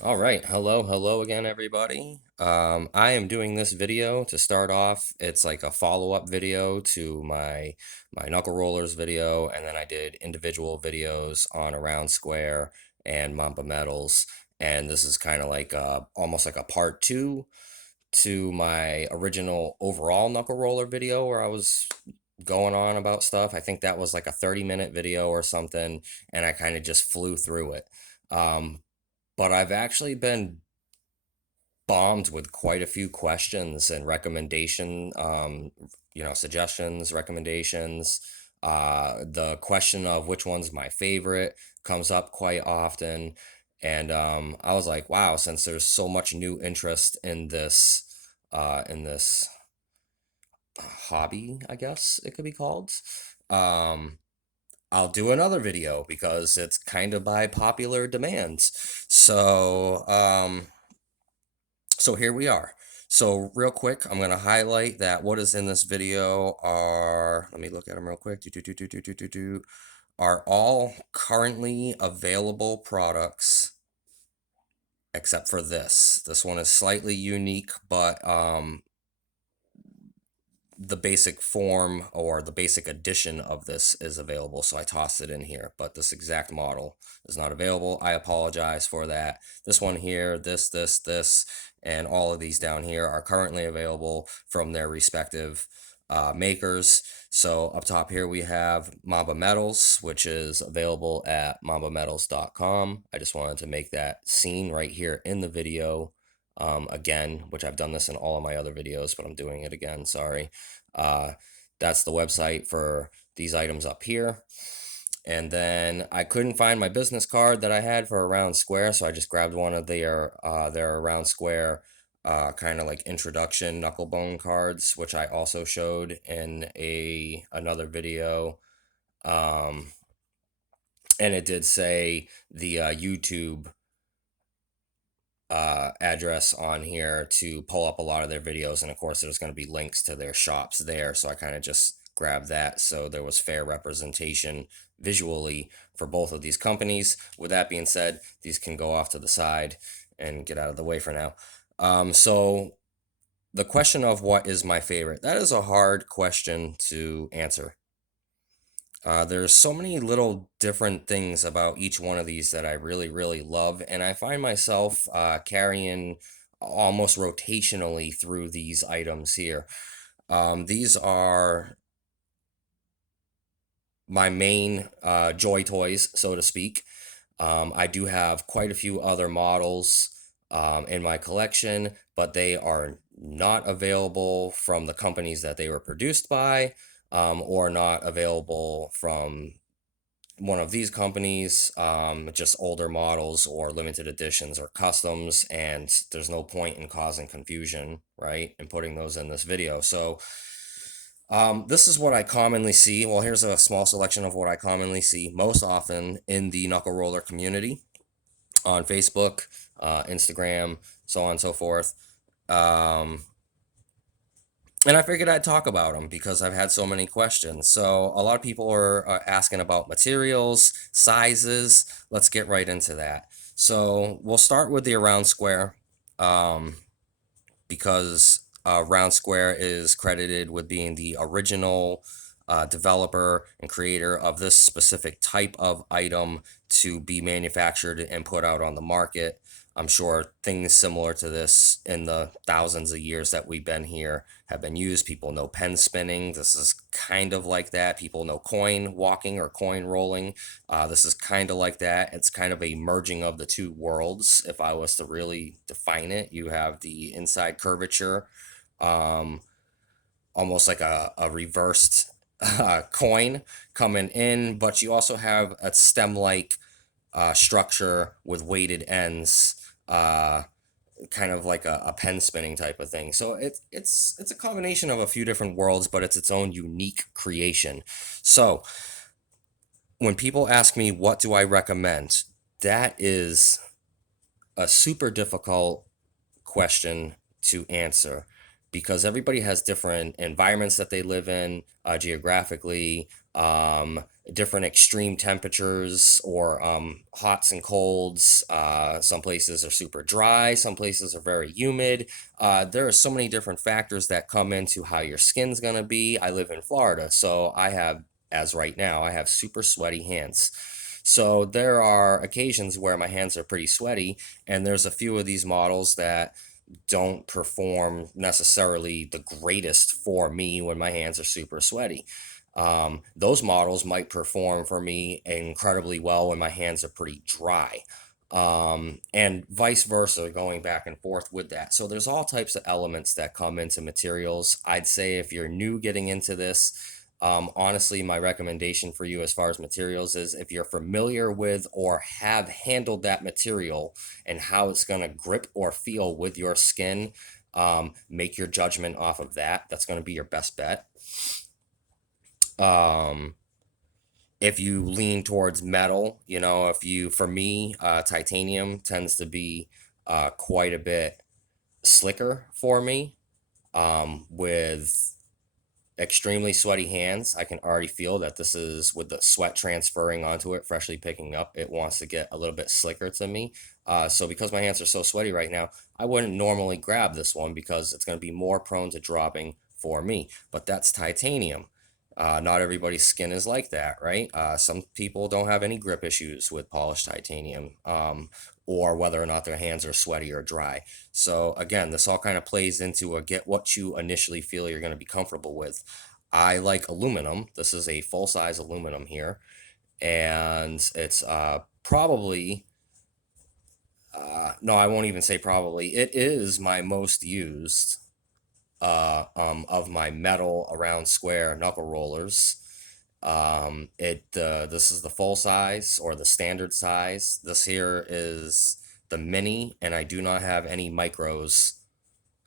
All right, hello again, everybody. I am doing this video to start off. It's like a follow-up video to my Knuckle Rollers video, and then I did individual videos on Around Square and Mamba Metals, and this is kind of like almost like a part two to my original overall Knuckle Roller video where I was going on about stuff. I think that was like a 30-minute video or something, and I kind of just flew through it. Um, but I've actually been bombed with quite a few questions and suggestions, recommendations. The question of which one's my favorite comes up quite often. And I was like, wow, since there's so much new interest in this hobby, I guess it could be called. Um, I'll do another video because it's kind of by popular demand. So, so here we are. So real quick, I'm going to highlight that what is in this video are, let me look at them real quick, are all currently available products except for this. This one is slightly unique, but the basic form or the basic edition of this is available, so I tossed it in here, but this exact model is not available. I apologize for that. This one here, this, and all of these down here are currently available from their respective makers. So up top here we have Mamba Metals, which is available at mambametals.com. I just wanted to make that scene right here in the video again, which I've done this in all of my other videos, but I'm doing it again, sorry. Uh, that's the website for these items up here. And then I couldn't find my business card that I had for Around Square, so I just grabbed one of their Around Square kind of like introduction knucklebone cards, which I also showed in another video. Um, and it did say the YouTube address on here to pull up a lot of their videos, and of course there's going to be links to their shops there, so I kind of just grabbed that so there was fair representation visually for both of these companies. With that being said, these can go off to the side and get out of the way for now. So the question of what is my favorite, that is a hard question to answer. There's so many little different things about each one of these that I really, really love, and I find myself carrying almost rotationally through these items here. These are my main joy toys, so to speak. I do have quite a few other models in my collection, but they are not available from the companies that they were produced by, or not available from one of these companies, just older models or limited editions or customs, and there's no point in causing confusion, right, and putting those in this video. So this is what I commonly see. Well, here's a small selection of what I commonly see most often in the knuckle roller community on Facebook, Instagram, so on and so forth. Um, and I figured I'd talk about them because I've had so many questions. So a lot of people are asking about materials, sizes. Let's get right into that. So we'll start with the round square, um, because Round Square is credited with being the original developer and creator of this specific type of item to be manufactured and put out on the market. I'm sure things similar to this in the thousands of years that we've been here have been used. People know pen spinning. This is kind of like that. People know coin walking or coin rolling. This is kind of like that. It's kind of a merging of the two worlds. If I was to really define it, you have the inside curvature, um, almost like a reversed coin coming in, but you also have a stem like structure with weighted ends. Kind of like a pen spinning type of thing. So it's a combination of a few different worlds, but it's its own unique creation. So when people ask me what do I recommend, that is a super difficult question to answer because everybody has different environments that they live in geographically. different extreme temperatures or hots and colds. Some places are super dry, some places are very humid. There are so many different factors that come into how your skin's gonna be. I live in Florida, so I have, as right now, I have super sweaty hands. So there are occasions where my hands are pretty sweaty, and there's a few of these models that don't perform necessarily the greatest for me when my hands are super sweaty. Those models might perform for me incredibly well when my hands are pretty dry. And vice versa, going back and forth with that. So there's all types of elements that come into materials. I'd say if you're new getting into this, honestly, my recommendation for you as far as materials is if you're familiar with or have handled that material and how it's going to grip or feel with your skin, make your judgment off of that. That's going to be your best bet. Um, if you lean towards metal, if you, for me, titanium tends to be quite a bit slicker for me with extremely sweaty hands. I can already feel that this is with the sweat transferring onto it, freshly picking up. It wants to get a little bit slicker to me. So because my hands are so sweaty right now, I wouldn't normally grab this one because it's going to be more prone to dropping for me. But that's titanium. Not everybody's skin is like that, right? Some people don't have any grip issues with polished titanium, or whether or not their hands are sweaty or dry. So again, this all kind of plays into a get what you initially feel you're going to be comfortable with. I like aluminum. This is a full size aluminum here, and it's probably no, I won't even say probably. It is my most used of my metal around square knuckle rollers. This is the full size or the standard size. This here is the mini, and I do not have any micros.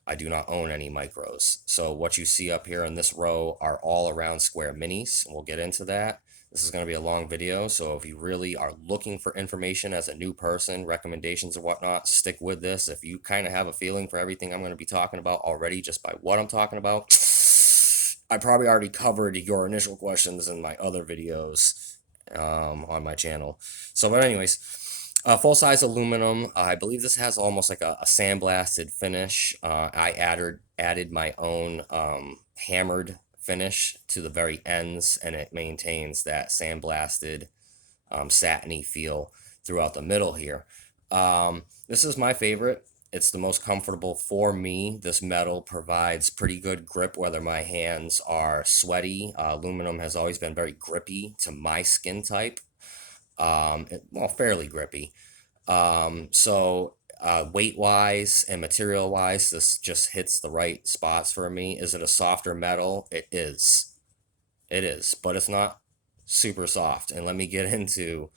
I do not own any micros. So what you see up here in this row are all around square minis. We'll get into that. This is going to be a long video, so if you really are looking for information as a new person, recommendations or whatnot, stick with this. If you kind of have a feeling for everything I'm going to be talking about already just by what I'm talking about, I probably already covered your initial questions in my other videos on my channel. So, but anyways, full size aluminum. I believe this has almost like a sandblasted finish. I added my own hammered finish to the very ends, and it maintains that sandblasted satiny feel throughout the middle here. This is my favorite. It's the most comfortable for me. This metal provides pretty good grip whether my hands are sweaty. Aluminum has always been very grippy to my skin type. Well, fairly grippy. Weight wise and material wise, this just hits the right spots for me. Is it a softer metal? It is. It is, but it's not super soft. And let me get into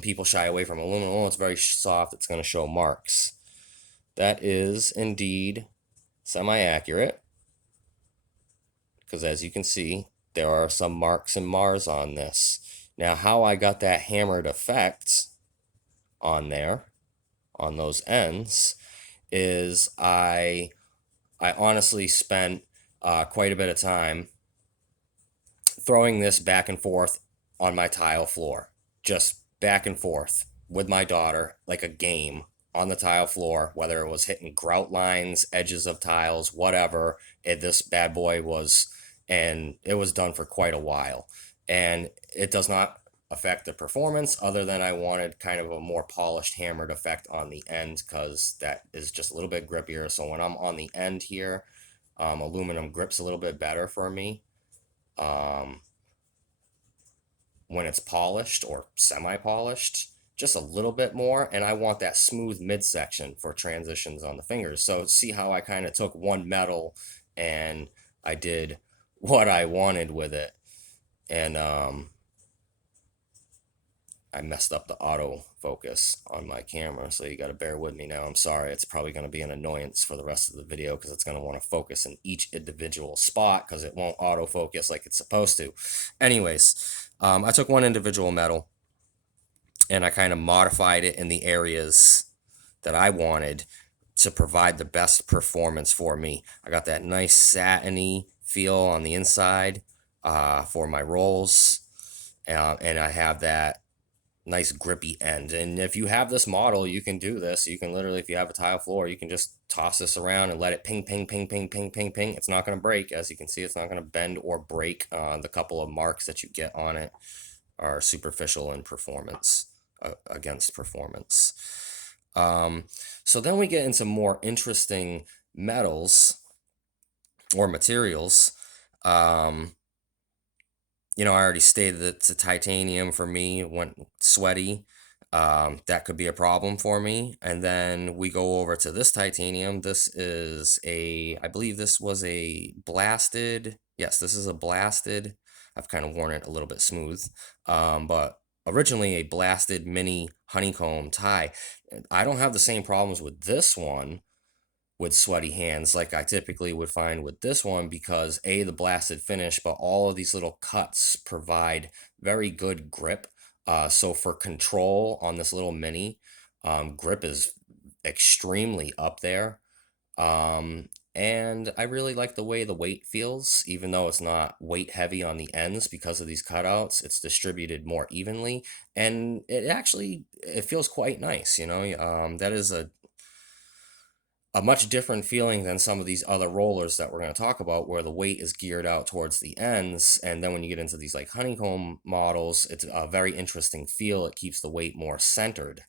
people shy away from aluminum. Oh, it's very soft. It's going to show marks. That is indeed semi-accurate because as you can see, there are some marks and mars on this. Now, how I got that hammered effect on there, on those ends, is I honestly spent quite a bit of time throwing this back and forth on my tile floor, just back and forth with my daughter like a game on the tile floor, whether it was hitting grout lines, edges of tiles, whatever. This bad boy was, and it was done for quite a while. And it does not affect the performance other than I wanted kind of a more polished hammered effect on the end because that is just a little bit grippier. So when I'm on the end here, aluminum grips a little bit better for me. When it's polished or semi-polished, just a little bit more, and I want that smooth midsection for transitions on the fingers. So see how I kind of took one metal and I did what I wanted with it, and I messed up the autofocus on my camera, so you got to bear with me now. I'm sorry. It's probably going to be an annoyance for the rest of the video because it's going to want to focus in each individual spot because it won't autofocus like it's supposed to. Anyways, I took one individual metal and I kind of modified it in the areas that I wanted to provide the best performance for me. I got that nice satiny feel on the inside for my rolls. and I have that nice grippy end. And if you have this model, you can do this. You can literally, if you have a tile floor, you can just toss this around and let it ping, ping, ping, ping, ping, ping, ping. It's not going to break. As you can see, it's not going to bend or break. The couple of marks that you get on it are superficial in performance, against performance. Um, so then we get into more interesting metals or materials. Um, I already stated that the titanium for me went sweaty. That could be a problem for me. And then we go over to this titanium. This is I believe this was a blasted. Yes, this is a blasted. I've kind of worn it a little bit smooth. But originally a blasted mini honeycomb tie. I don't have the same problems with this one with sweaty hands like I typically would find with this one, because the blasted finish, but all of these little cuts provide very good grip. So for control on this little mini, grip is extremely up there. And I really like the way the weight feels, even though it's not weight heavy on the ends because of these cutouts. It's distributed more evenly, and it feels quite nice. That is a much different feeling than some of these other rollers that we're going to talk about, where the weight is geared out towards the ends. And then when you get into these like honeycomb models, it's a very interesting feel. It keeps the weight more centered.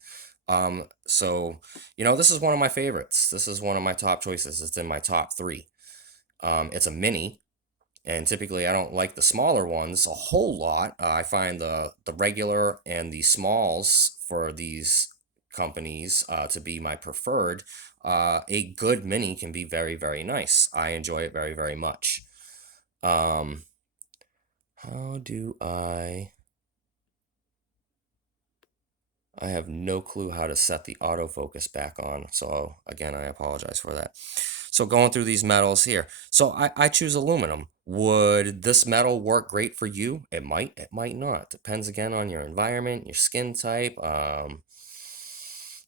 So this is one of my favorites. This is one of my top choices. It's in my top three. It's a mini, and typically I don't like the smaller ones a whole lot. I find the regular and the smalls for these companies to be my preferred. A good mini can be very, very nice. I enjoy it very, very much. Um, how do I have no clue how to set the autofocus back on. So again, I apologize for that. So going through these metals here. So I choose aluminum. Would this metal work great for you? It might not. Depends again on your environment, your skin type. A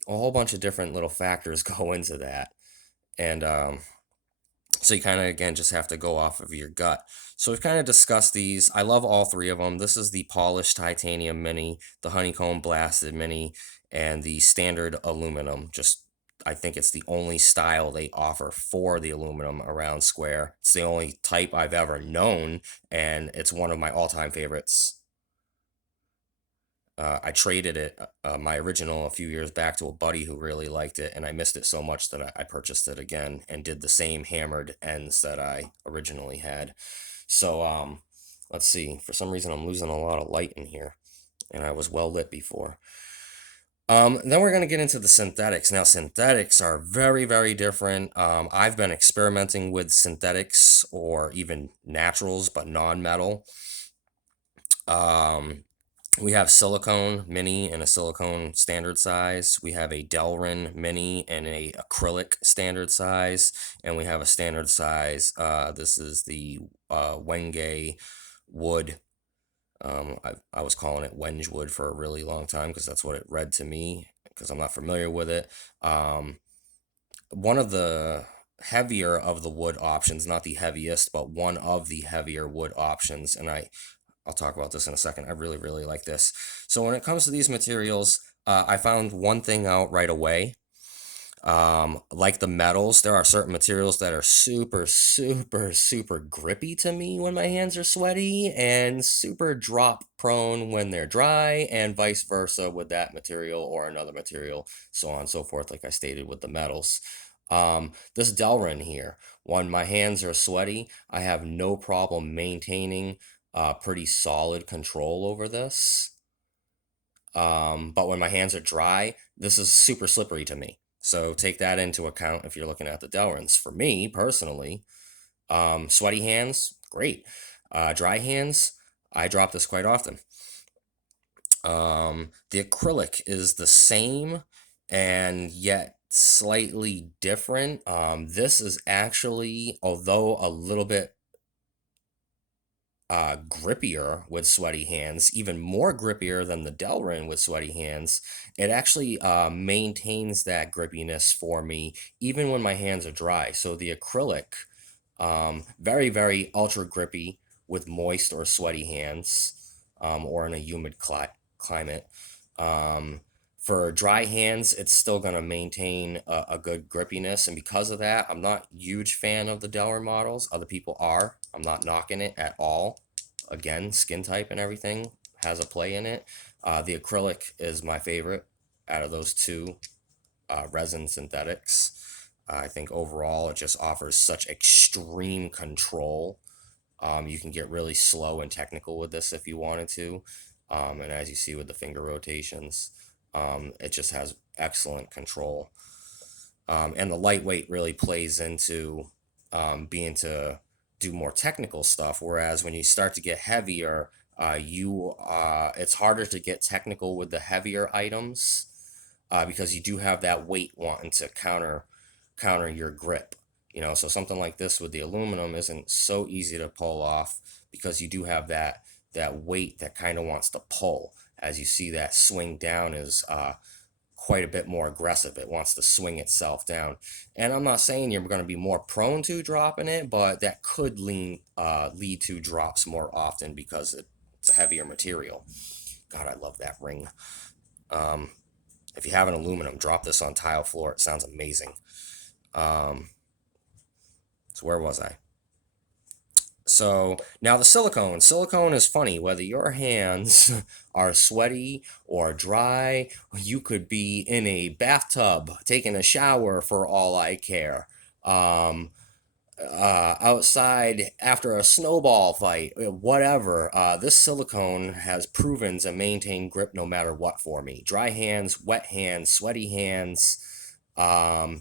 whole bunch of different little factors go into that. And so you kind of, again, just have to go off of your gut. So we've kind of discussed these. I love all three of them. This is the polished titanium mini, the honeycomb blasted mini, and the standard aluminum. I think it's the only style they offer for the aluminum around square. It's the only type I've ever known, and it's one of my all-time favorites. I traded my original, a few years back, to a buddy who really liked it, and I missed it so much that I purchased it again and did the same hammered ends that I originally had. So, let's see. For some reason, I'm losing a lot of light in here, and I was well lit before. Then we're going to get into the synthetics. Now, synthetics are very, very different. I've been experimenting with synthetics or even naturals, but non-metal. Um, we have silicone mini and a silicone standard size. We have a Delrin mini and a acrylic standard size, and we have a standard size. This is the Wenge wood. I was calling it Wenge wood for a really long time because that's what it read to me, because I'm not familiar with it. One of the heavier of the wood options, not the heaviest, but one of the heavier wood options, and I'll talk about this in a second. I really, really like this. So when it comes to these materials, I found one thing out right away. Like the metals, there are certain materials that are super, super, super grippy to me when my hands are sweaty, and super drop prone when they're dry, and vice versa with that material or another material, so on and so forth, like I stated with the metals. This Delrin here, when my hands are sweaty, I have no problem maintaining pretty solid control over this. But when my hands are dry, this is super slippery to me. So take that into account if you're looking at the Delrins. For me personally, sweaty hands, great. Dry hands, I drop this quite often. The acrylic is the same and yet slightly different. This is actually, although a little bit grippier with sweaty hands, even more grippier than the Delrin with sweaty hands. It actually maintains that grippiness for me even when my hands are dry. So the acrylic, very, very ultra grippy with moist or sweaty hands. or in a humid climate. Um, for dry hands, it's still going to maintain a good grippiness, and because of that, I'm not a huge fan of the Delrin models. Other people are. I'm not knocking it at all. Again, skin type and everything has a play in it. The acrylic is my favorite out of those two resin synthetics. I think overall it just offers such extreme control. You can get really slow and technical with this if you wanted to. And as you see with the finger rotations, it just has excellent control. And the lightweight really plays into being to do more technical stuff. Whereas when you start to get heavier, it's harder to get technical with the heavier items because you do have that weight wanting to counter your grip. So something like this with the aluminum isn't so easy to pull off because you do have that weight that kind of wants to pull. As you see, that swing down is quite a bit more aggressive. It wants to swing itself down. And I'm not saying you're going to be more prone to dropping it, but that could lead to drops more often because it's a heavier material. God, I love that ring. Um, if you have an aluminum, drop this on tile floor. It sounds amazing. So where was I? So now the silicone. Silicone is funny. Whether your hands are sweaty or dry, you could be in a bathtub taking a shower for all I care. Um, Outside after a snowball fight, whatever. This silicone has proven to maintain grip no matter what for me. Dry hands, wet hands, sweaty hands,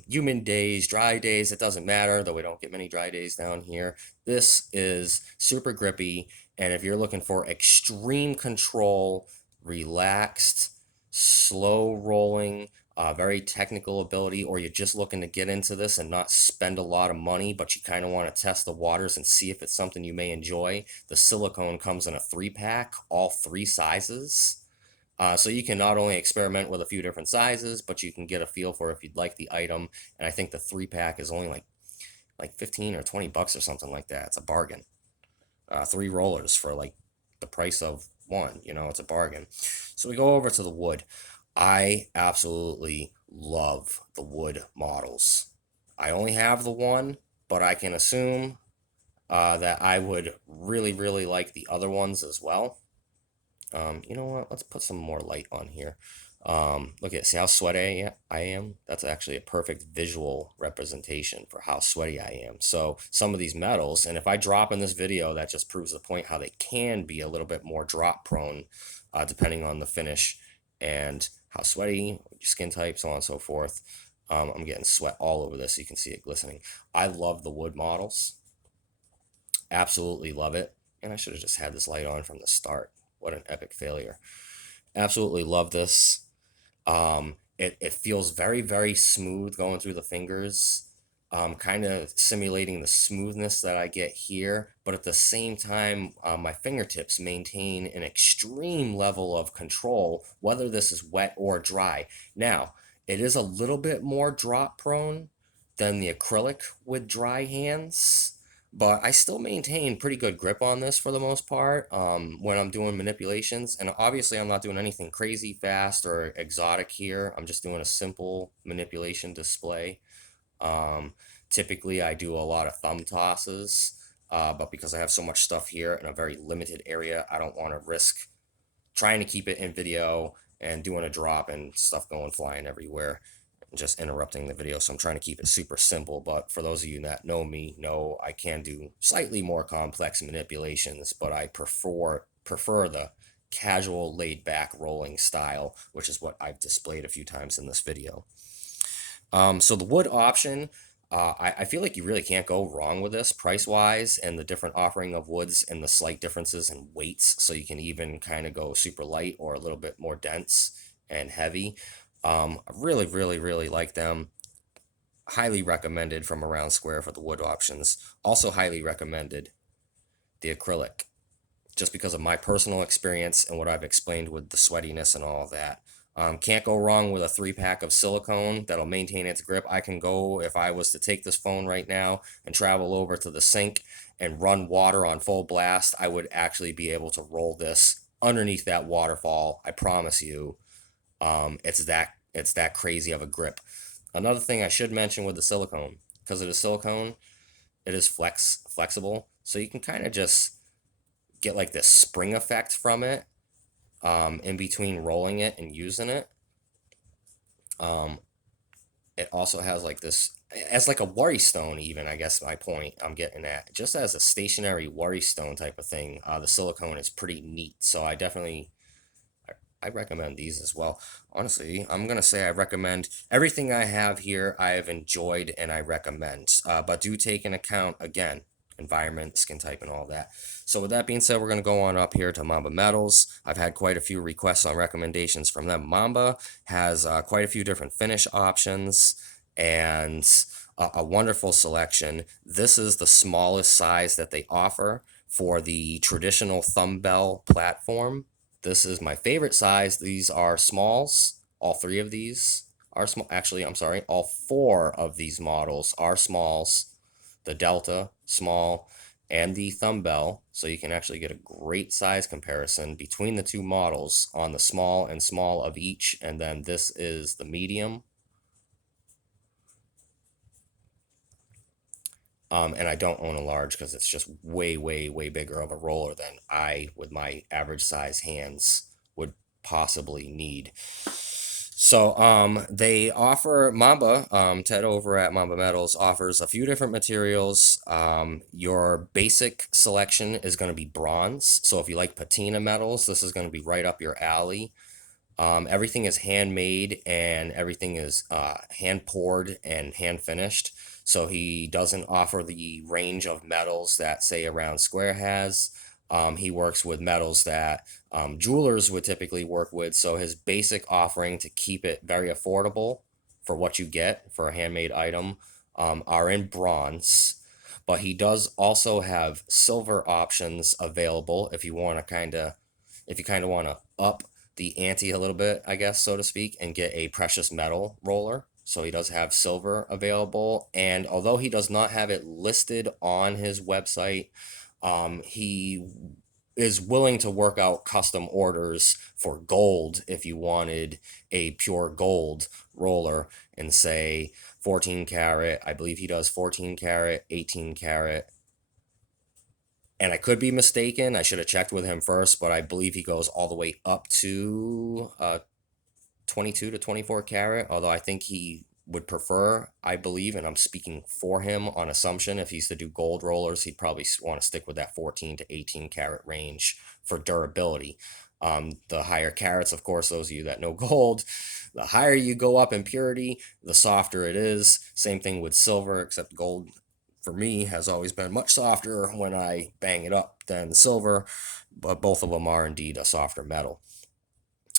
humid days, dry days, it doesn't matter, though we don't get many dry days down here. This is super grippy, and if you're looking for extreme control, relaxed, slow rolling, very technical ability, or you're just looking to get into this and not spend a lot of money, but you kind of want to test the waters and see if it's something you may enjoy, the silicone comes in a 3-pack, all 3 sizes. So you can not only experiment with a few different sizes, but you can get a feel for if you'd like the item. And I think the 3-pack is only like 15 or 20 bucks or something like that. It's a bargain. 3 rollers for like the price of one. It's a bargain. So we go over to the wood. I absolutely love the wood models. I only have the one, but I can assume that I would really, really like the other ones as well. You know what? Let's put some more light on here. See how sweaty I am? That's actually a perfect visual representation for how sweaty I am. So some of these metals, and if I drop in this video, that just proves the point how they can be a little bit more drop prone, depending on the finish and how sweaty, your skin type, so on and so forth. I'm getting sweat all over this. So you can see it glistening. I love the wood models. Absolutely love it. And I should have just had this light on from the start. What an epic failure. Absolutely love this. It feels very, very smooth going through the fingers, kind of simulating the smoothness that I get here, but at the same time, my fingertips maintain an extreme level of control, whether this is wet or dry. Now, it is a little bit more drop prone than the acrylic with dry hands, but I still maintain pretty good grip on this for the most part when I'm doing manipulations. And obviously, I'm not doing anything crazy fast or exotic here. I'm just doing a simple manipulation display. Um, Typically, I do a lot of thumb tosses, but because I have so much stuff here in a very limited area, I don't want to risk trying to keep it in video and doing a drop and stuff going flying everywhere and just interrupting the video. So I'm trying to keep it super simple, but for those of you that know me, know I can do slightly more complex manipulations, but I prefer the casual laid back rolling style, which is what I've displayed a few times in this video. So the wood option, I feel like you really can't go wrong with this price-wise and the different offering of woods and the slight differences in weights. So you can even kind of go super light or a little bit more dense and heavy. I really, really, really like them. Highly recommended from Around Square for the wood options. Also highly recommended the acrylic, just because of my personal experience and what I've explained with the sweatiness and all of that. Can't go wrong with a 3-pack of silicone that'll maintain its grip. I can go, if I was to take this phone right now and travel over to the sink and run water on full blast, I would actually be able to roll this underneath that waterfall, I promise you, it's that crazy of a grip. Another thing I should mention with the silicone, because it is silicone, it is flexible, so you can kind of just get like this spring effect from it in between rolling it and using it. Um, it also has like this as like a worry stone, even, I guess my point I'm getting at, just as a stationary worry stone type of thing. The silicone is pretty neat, so I recommend these as well. Honestly, I'm gonna say I recommend everything I have here. I have enjoyed and I recommend, but do take in account again environment, skin type, and all that. So with that being said, we're gonna go on up here to Mamba Metals. I've had quite a few requests on recommendations from them. Mamba has quite a few different finish options and a wonderful selection. This is the smallest size that they offer for the traditional thumb bell platform. This is my favorite size. These are smalls. All three of these are small. Actually, I'm sorry. All four of these models are smalls. The Delta, small, and the thumb bell. So you can actually get a great size comparison between the two models on the small and small of each. And then this is the medium. And I don't own a large because it's just way, way, way bigger of a roller than I, with my average size hands, would possibly need. So they offer Mamba, Ted over at Mamba Metals offers a few different materials. Your basic selection is going to be bronze. So if you like patina metals, this is going to be right up your alley. Everything is handmade and everything is hand poured and hand finished. So he doesn't offer the range of metals that, say, a round square has. He works with metals that jewelers would typically work with. So his basic offering to keep it very affordable for what you get for a handmade item are in bronze. But he does also have silver options available if you want to want to up the ante a little bit, I guess, so to speak, and get a precious metal roller. So he does have silver available. And although he does not have it listed on his website, he is willing to work out custom orders for gold if you wanted a pure gold roller and say 14 karat. I believe he does 14 karat, 18 karat, and I could be mistaken. I should have checked with him first, but I believe he goes all the way up to 22 to 24 karat. Although I think he would prefer, I believe, and I'm speaking for him on assumption, if he's to do gold rollers, he'd probably want to stick with that 14 to 18 karat range for durability. The higher carats, of course, those of you that know gold, the higher you go up in purity, the softer it is. Same thing with silver, except gold for me has always been much softer when I bang it up than silver, but both of them are indeed a softer metal.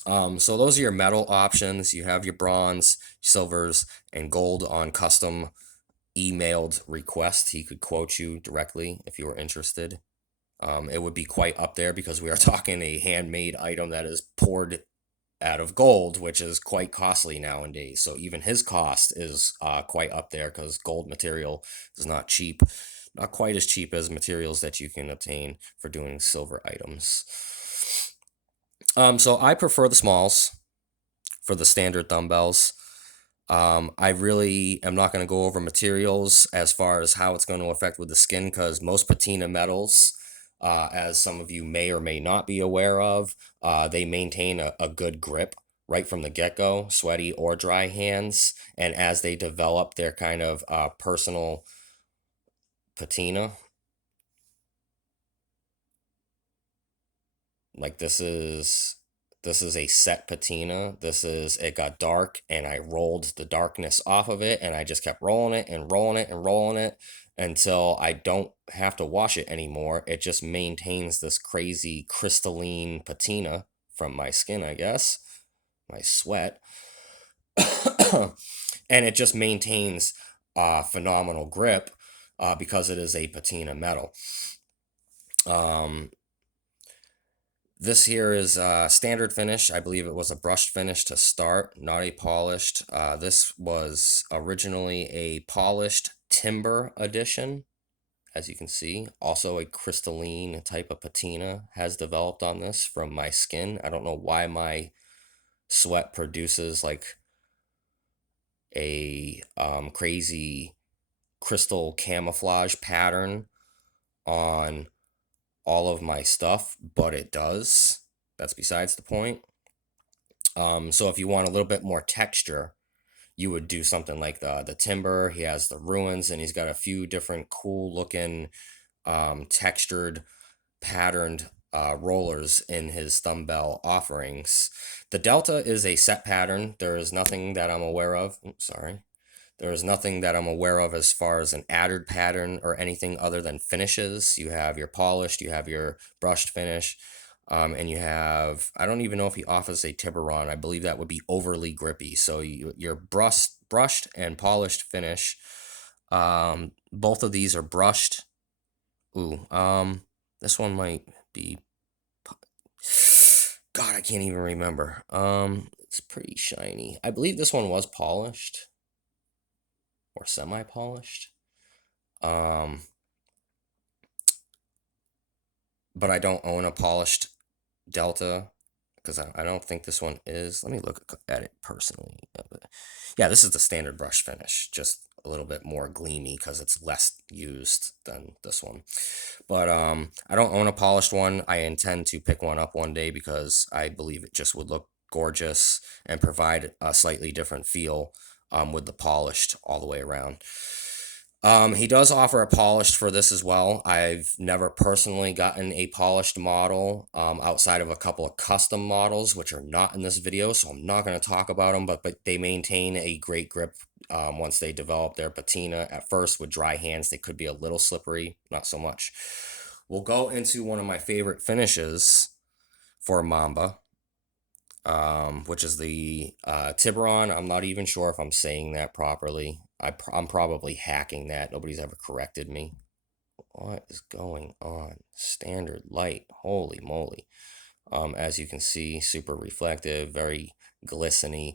So those are your metal options. You have your bronze, silvers, and gold on custom emailed request. He could quote you directly if you were interested. It would be quite up there because we are talking a handmade item that is poured out of gold, which is quite costly nowadays. So even his cost is quite up there because gold material is not cheap, not quite as cheap as materials that you can obtain for doing silver items. So I prefer the smalls for the standard dumbbells. I really am not going to go over materials as far as how it's going to affect with the skin because most patina metals, as some of you may or may not be aware of, they maintain a good grip right from the get-go, sweaty or dry hands. And as they develop their kind of personal patina, like this is a set patina. It got dark and I rolled the darkness off of it and I just kept rolling it and rolling it and rolling it until I don't have to wash it anymore. It just maintains this crazy crystalline patina from my skin, I guess, my sweat. And it just maintains phenomenal grip because it is a patina metal. This here is standard finish. I believe it was a brushed finish to start, not a polished. This was originally a polished timber edition, as you can see. Also, a crystalline type of patina has developed on this from my skin. I don't know why my sweat produces like a crazy crystal camouflage pattern on all of my stuff, but it does. That's besides the point. So if you want a little bit more texture, you would do something like the timber. He has the ruins, and he's got a few different cool looking textured patterned rollers in his Thumbbell offerings. The Delta is a set pattern. There is nothing that I'm aware of. Oops, sorry. There is nothing that I'm aware of as far as an added pattern or anything other than finishes. You have your polished, you have your brushed finish, and you have, I don't even know if he offers a Tiburon. I believe that would be overly grippy. So your brushed and polished finish. Both of these are brushed. Ooh, this one might be. God, I can't even remember. It's pretty shiny. I believe this one was polished or semi-polished. Um, but I don't own a polished Delta because I don't think this one is. Let me look at it personally. Yeah, this is the standard brush finish, just a little bit more gleamy because it's less used than this one. But I don't own a polished one. I intend to pick one up one day because I believe it just would look gorgeous and provide a slightly different feel with the polished all the way around. He does offer a polished for this as well. I've never personally gotten a polished model outside of a couple of custom models, which are not in this video, so I'm not going to talk about them, but they maintain a great grip once they develop their patina. At first, with dry hands, they could be a little slippery, not so much. We'll go into one of my favorite finishes for Mamba, which is the Tiburon. I'm not even sure if I'm saying that properly. I'm probably hacking that. Nobody's ever corrected me. What is going on? Standard light. Holy moly. As you can see, super reflective, very glistening.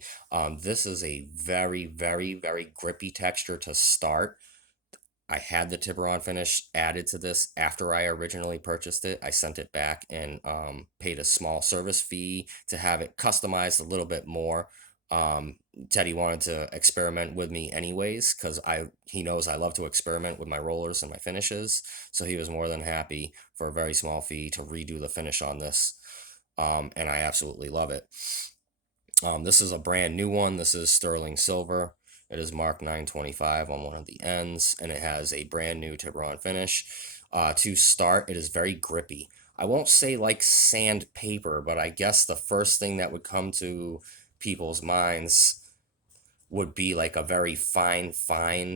This is a very, very, very grippy texture to start. I had the Tiburon finish added to this after I originally purchased it. I sent it back and paid a small service fee to have it customized a little bit more. Teddy wanted to experiment with me anyways because he knows I love to experiment with my rollers and my finishes. So he was more than happy for a very small fee to redo the finish on this. And I absolutely love it. This is a brand new one. This is sterling silver. It is marked 925 on one of the ends, and it has a brand new Tiburon finish. To start, it is very grippy. I won't say like sandpaper, but I guess the first thing that would come to people's minds would be like a very fine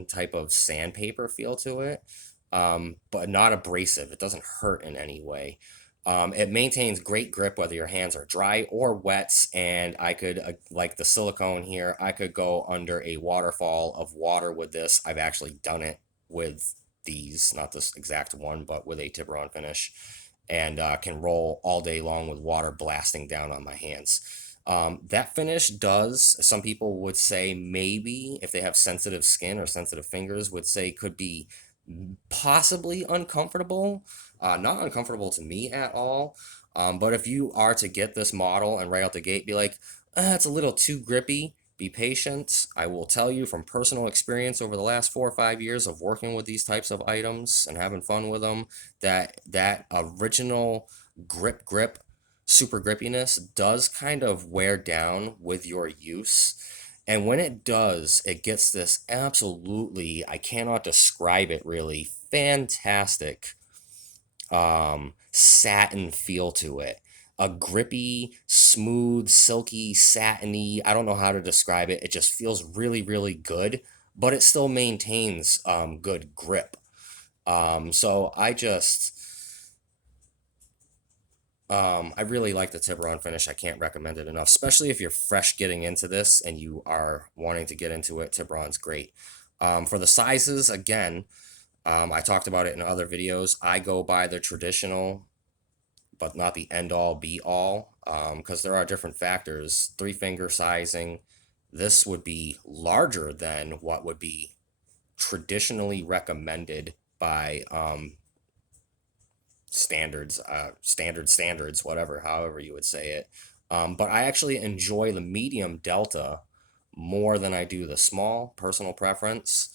type of sandpaper feel to it, but not abrasive. It doesn't hurt in any way. It maintains great grip whether your hands are dry or wet, and I could, like the silicone here, I could go under a waterfall of water with this. I've actually done it with these, not this exact one, but with a Tiburon finish, and can roll all day long with water blasting down on my hands. That finish does, some people would say maybe if they have sensitive skin or sensitive fingers, would say could be possibly uncomfortable. Not uncomfortable to me at all. But if you are to get this model and right out the gate be like, it's a little too grippy, be patient. I will tell you from personal experience over the last 4 or 5 years of working with these types of items and having fun with them, that original grip super grippiness does kind of wear down with your use. And when it does, it gets this absolutely, I cannot describe it really, fantastic satin feel to it. A grippy, smooth, silky, satiny, I don't know how to describe it. It just feels really, really good, but it still maintains good grip. So I really like the Tiburon finish. I can't recommend it enough, especially if you're fresh getting into this and you are wanting to get into it. Tiburon's great. For the sizes, again, I talked about it in other videos. I go by the traditional, but not the end all be all, because there are different factors. 3-finger sizing. This would be larger than what would be traditionally recommended by standards, whatever, however you would say it. But I actually enjoy the medium delta more than I do the small, personal preference,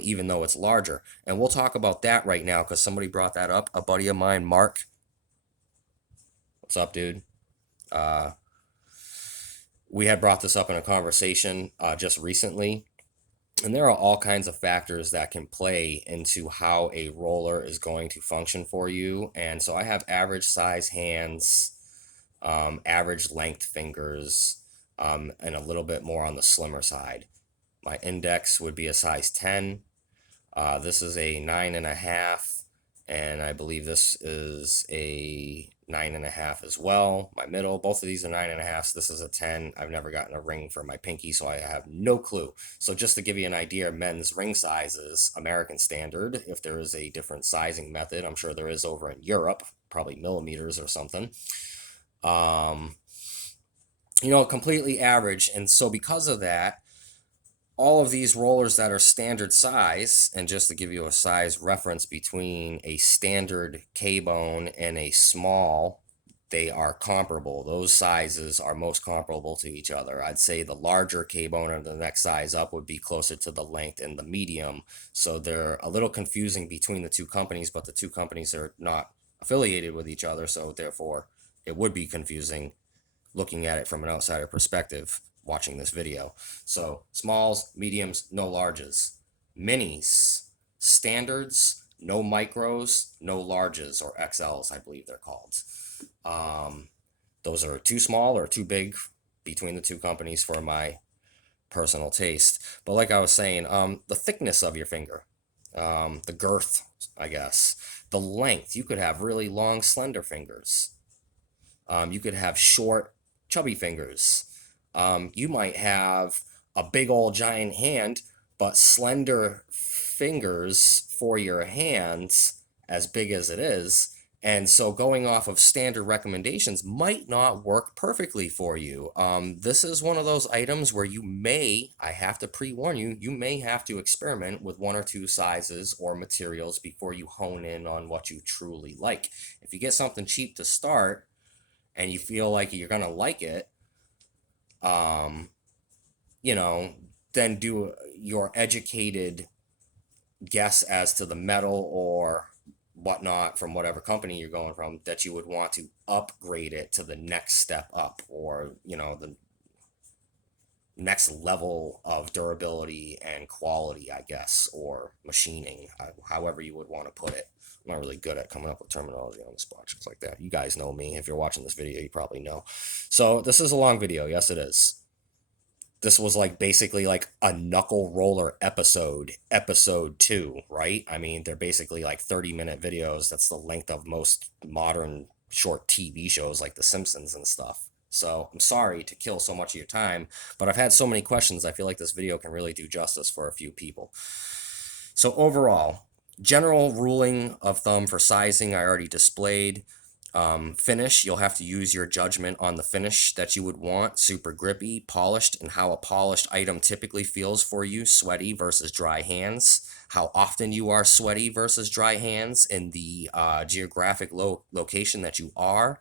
even though it's larger. And we'll talk about that right now because somebody brought that up. A buddy of mine, Mark. What's up, dude? Uh, we had brought this up in a conversation just recently. And there are all kinds of factors that can play into how a roller is going to function for you. And so I have average size hands, average length fingers, and a little bit more on the slimmer side. My index would be a size 10. This is a 9.5, and I believe this is a 9.5 as well. My middle, both of these are 9.5s. This is a 10. I've never gotten a ring for my pinky, so I have no clue. So just to give you an idea, men's ring sizes, American standard. If there is a different sizing method, I'm sure there is over in Europe, probably millimeters or something. Completely average. And so because of that, all of these rollers that are standard size, and just to give you a size reference between a standard K-bone and a small, they are comparable. Those sizes are most comparable to each other. I'd say the larger K-bone or the next size up would be closer to the length and the medium. So they're a little confusing between the two companies, but the two companies are not affiliated with each other, so therefore it would be confusing looking at it from an outsider perspective watching this video. So smalls, mediums, no larges. Minis, standards, no micros, no larges, or XLs, I believe they're called. Those are too small or too big between the two companies for my personal taste. But like I was saying, the thickness of your finger, the girth, I guess, the length. You could have really long, slender fingers. You could have short, chubby fingers. You might have a big old giant hand, but slender fingers for your hands, as big as it is. And so going off of standard recommendations might not work perfectly for you. This is one of those items where I have to pre-warn you, you may have to experiment with one or two sizes or materials before you hone in on what you truly like. If you get something cheap to start and you feel like you're going to like it, you know, then do your educated guess as to the metal or whatnot from whatever company you're going from that you would want to upgrade it to the next step up, or the next level of durability and quality, I guess, or machining, however you would want to put it. I'm not really good at coming up with terminology on the spot, just like that. You guys know me. If you're watching this video, you probably know. So this is a long video. Yes, it is. This was basically like a Knuckle Roller episode 2, right? I mean, they're basically like 30-minute videos. That's the length of most modern short TV shows like The Simpsons and stuff. So I'm sorry to kill so much of your time, but I've had so many questions. I feel like this video can really do justice for a few people. So overall, general ruling of thumb for sizing, I already displayed. Finish, you'll have to use your judgment on the finish that you would want. Super grippy, polished, and how a polished item typically feels for you. Sweaty versus dry hands. How often you are sweaty versus dry hands in the geographic location that you are.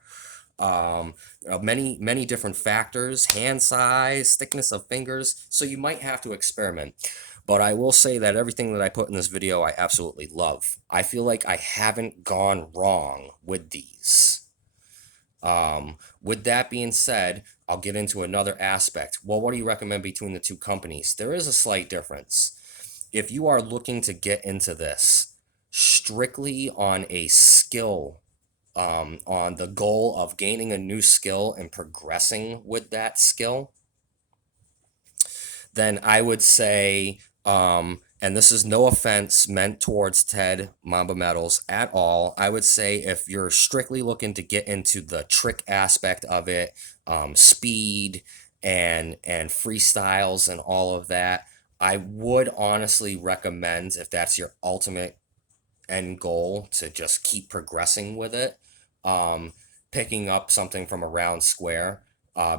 Many different factors. Hand size, thickness of fingers. So you might have to experiment. But I will say that everything that I put in this video, I absolutely love. I feel like I haven't gone wrong with these. With that being said, I'll get into another aspect. Well, what do you recommend between the two companies? There is a slight difference. If you are looking to get into this strictly on a skill, on the goal of gaining a new skill and progressing with that skill, then I would say, and this is no offense meant towards Ted Mamba Metals at all. I would say if you're strictly looking to get into the trick aspect of it, speed and freestyles and all of that, I would honestly recommend, if that's your ultimate end goal, to just keep progressing with it, picking up something from a round square,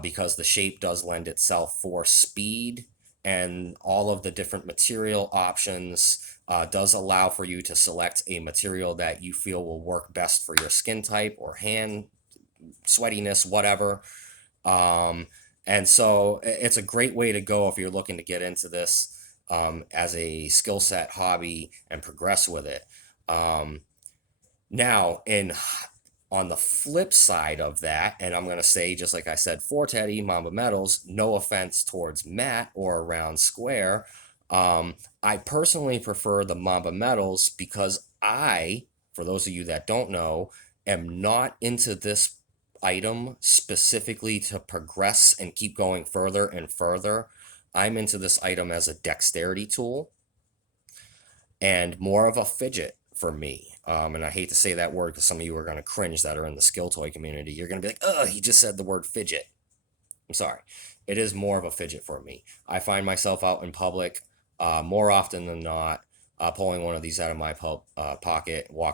because the shape does lend itself for speed and all of the different material options does allow for you to select a material that you feel will work best for your skin type or hand sweatiness, whatever. Um, and so it's a great way to go if you're looking to get into this as a skill set hobby and progress with it. Um, now, in on the flip side of that, and I'm gonna say, just like I said for Teddy, Mamba Metals, no offense towards Matt or Round Square. I personally prefer the Mamba Metals because for those of you that don't know, am not into this item specifically to progress and keep going further and further. I'm into this item as a dexterity tool and more of a fidget for me. And I hate to say that word because some of you are going to cringe that are in the skill toy community. You're going to be like, oh, he just said the word fidget. I'm sorry. It is more of a fidget for me. I find myself out in public more often than not, pulling one of these out of my pocket, walking